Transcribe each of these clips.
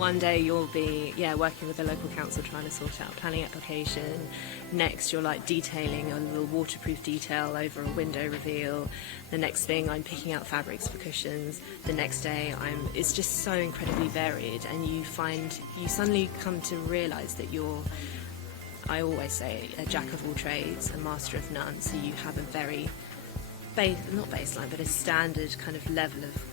One day you'll be working with the local council trying to sort out a planning application. Next you're like detailing a little waterproof detail over a window reveal. The next thing I'm picking out fabrics for cushions. The next day it's just so incredibly varied, and you suddenly come to realise that you're, I always say, a jack of all trades, a master of none. So you have a very not baseline, but a standard kind of level of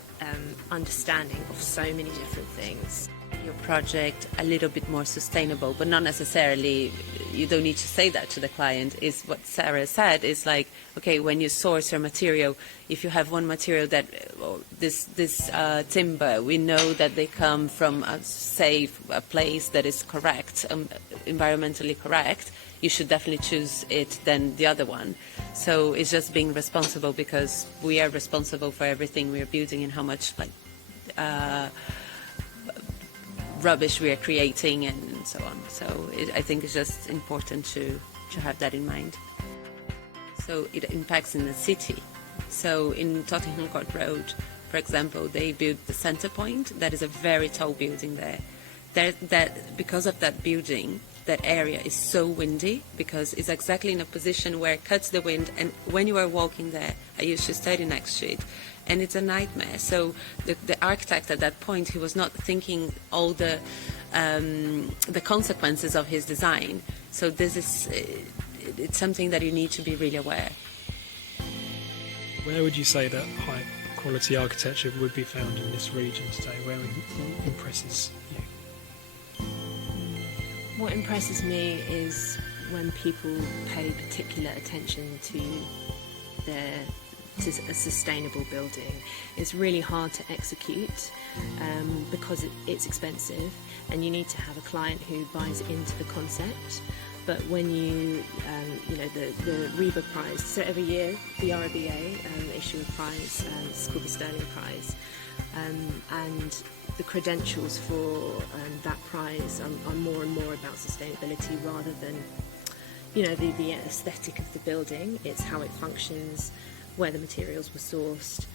understanding of so many different things. Your project a little bit more sustainable, but not necessarily, you don't need to say that to the client. Is what Sarah said, is like, okay, when you source your material, if you have one material that this timber, we know that they come from a place that is correct, environmentally correct, you should definitely choose it than the other one. So it's just being responsible, because we are responsible for everything we are building and how much rubbish we are creating and so on. So I think it's just important to have that in mind. So it impacts in the city. So in Tottenham Court Road, for example, they built the Centre Point. That is a very tall building there. Because of that building, that area is so windy, because it's exactly in a position where it cuts the wind, and when you are walking there, I used to study next to it, and it's a nightmare. So the architect at that point, he was not thinking all the consequences of his design. So this is it's something that you need to be really aware. Where would you say that high quality architecture would be found in this region today? Where impresses you? What impresses me is when people pay particular attention to a sustainable building. It's really hard to execute because it's expensive, and you need to have a client who buys into the concept. But when the RIBA prize, so every year the RIBA issue a prize, it's called the Sterling Prize, and the credentials for that prize are more and more about sustainability rather than the aesthetic of the building. It's how it functions, where the materials were sourced.